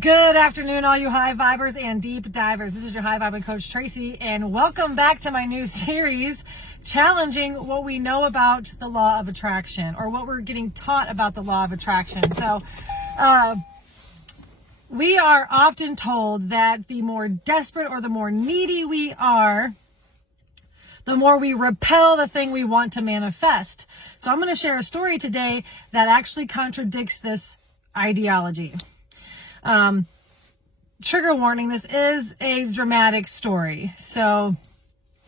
Good afternoon, all you high vibers and deep divers. This is your high vibing coach, Tracy, and welcome back to my new series, challenging what we know about the law of attraction, or what we're getting taught about the law of attraction. So, we are often told that the more desperate or the more needy we are, the more we repel the thing we want to manifest. So I'm going to share a story today that actually contradicts this ideology. Trigger warning, this is a dramatic story. So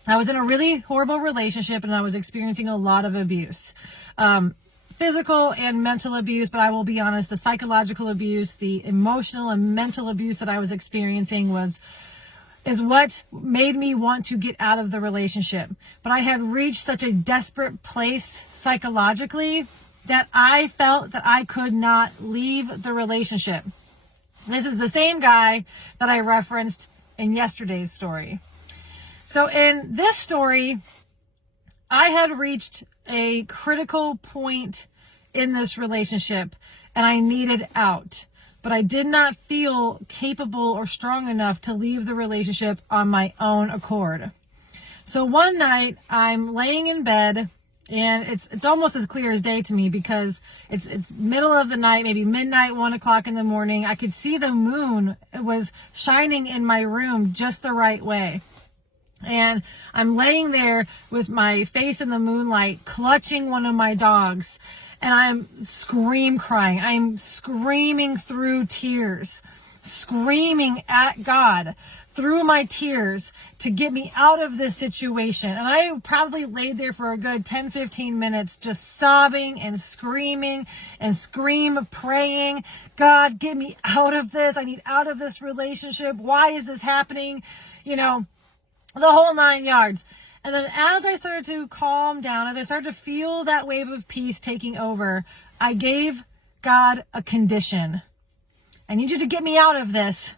I was in a really horrible relationship and I was experiencing a lot of abuse. Physical and mental abuse, but I will be honest, the psychological abuse, the emotional and mental abuse that I was experiencing is what made me want to get out of the relationship. But I had reached such a desperate place psychologically that I felt that I could not leave the relationship. This is the same guy that I referenced in yesterday's story. So in this story, I had reached a critical point in this relationship and I needed out, but I did not feel capable or strong enough to leave the relationship on my own accord. So one night I'm laying in bed, and it's almost as clear as day to me because it's middle of the night, maybe midnight, 1 o'clock in the morning. I could see the moon. It was shining in my room just the right way. And I'm laying there with my face in the moonlight, clutching one of my dogs, and I'm crying. I'm screaming through tears, screaming at God through my tears to get me out of this situation. And I probably laid there for a good 10-15 minutes just sobbing and screaming and praying, God, get me out of this. I need out of this relationship. Why is this happening? The whole 9 yards. And then as I started to calm down, as I started to feel that wave of peace taking over, I gave God a condition. I need you to get me out of this,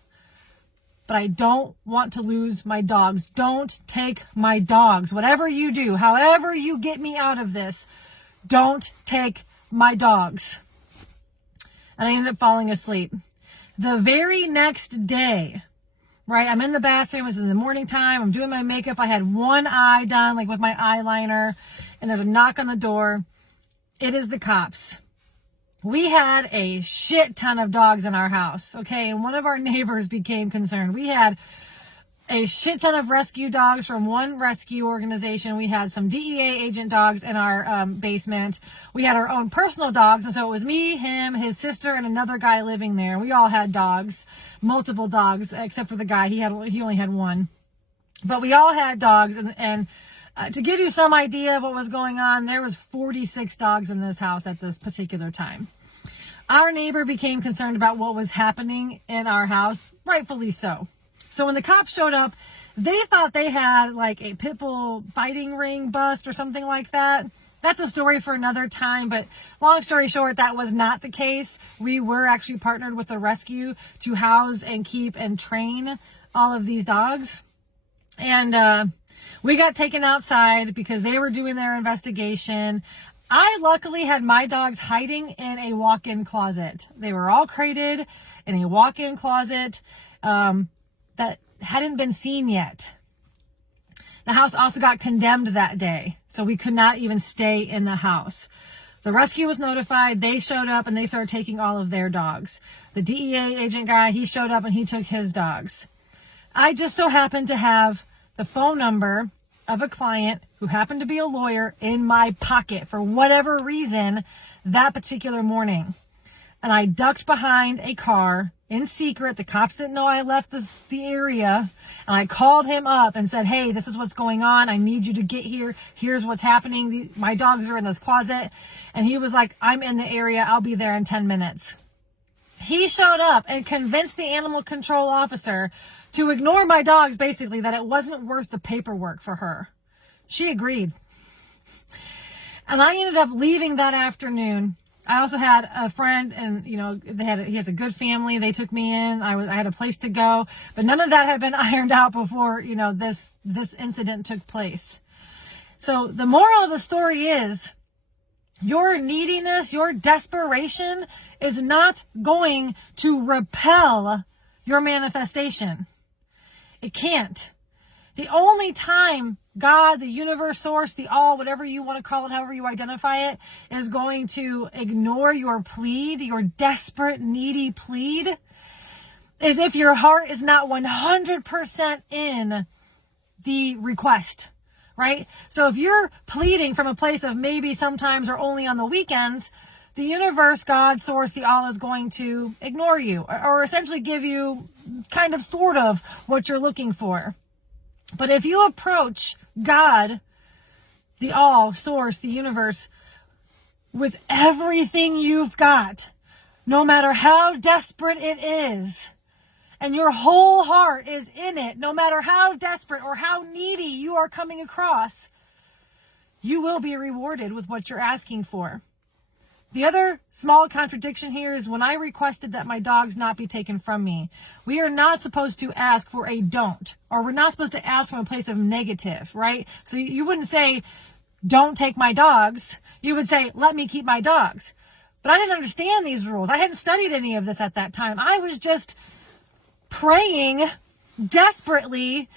but I don't want to lose my dogs. Don't take my dogs. Whatever you do, however you get me out of this, don't take my dogs. And I ended up falling asleep. The very next day, right, I'm in the bathroom. It was in the morning time. I'm doing my makeup. I had one eye done, like with my eyeliner, and there's a knock on the door. It is the cops. We had a shit ton of dogs in our house, okay? And one of our neighbors became concerned. We had a shit ton of rescue dogs from one rescue organization. We had some DEA agent dogs in our basement. We had our own personal dogs. And so it was me, him, his sister, and another guy living there. We all had dogs, multiple dogs, except for the guy. He only had one. But we all had dogs. And to give you some idea of what was going on, there was 46 dogs in this house at this particular time. Our neighbor became concerned about what was happening in our house, rightfully so. So when the cops showed up, they thought they had like a pit bull fighting ring bust or something like that. That's a story for another time, but long story short, that was not the case. We were actually partnered with the rescue to house and keep and train all of these dogs. And we got taken outside because they were doing their investigation. I luckily had my dogs hiding in a walk-in closet. They were all crated in a walk-in closet that hadn't been seen yet. The house also got condemned that day, so we could not even stay in the house. The rescue was notified. They showed up and they started taking all of their dogs. The DEA agent guy, he showed up and he took his dogs. I just so happened to have the phone number of a client who happened to be a lawyer in my pocket for whatever reason that particular morning. And I ducked behind a car in secret. The cops didn't know I left the area. And I called him up and said, hey, this is what's going on. I need you to get here. Here's what's happening. My dogs are in this closet. And he was like, I'm in the area. I'll be there in 10 minutes. He showed up and convinced the animal control officer to ignore my dogs, basically, that it wasn't worth the paperwork for her. She agreed. And I ended up leaving that afternoon. I also had a friend, and he has a good family. They took me in. I had a place to go, but none of that had been ironed out before this incident took place. So the moral of the story is, Your neediness, your desperation is not going to repel your manifestation. It can't. The only time God, the universe, source, the all, whatever you want to call it, however you identify it, is going to ignore your plead, your desperate, needy plead, is if your heart is not 100% in the request, right? So if you're pleading from a place of maybe sometimes or only on the weekends, the universe, God, source, the all is going to ignore you or essentially give you kind of sort of what you're looking for. But if you approach God, the all, source, the universe, with everything you've got, no matter how desperate it is, and your whole heart is in it, no matter how desperate or how needy you are coming across, you will be rewarded with what you're asking for. The other small contradiction here is when I requested that my dogs not be taken from me, we are not supposed to ask for a don't, or we're not supposed to ask from a place of negative, right? So you wouldn't say, don't take my dogs. You would say, let me keep my dogs. But I didn't understand these rules. I hadn't studied any of this at that time. I was just praying desperately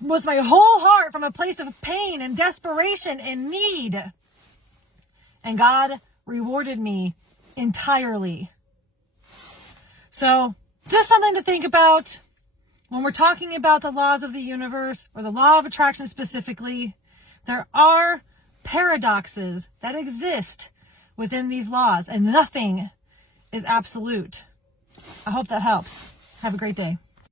with my whole heart from a place of pain and desperation and need. And God rewarded me entirely. So just something to think about when we're talking about the laws of the universe or the law of attraction specifically. There are paradoxes that exist within these laws and nothing is absolute. I hope that helps. Have a great day.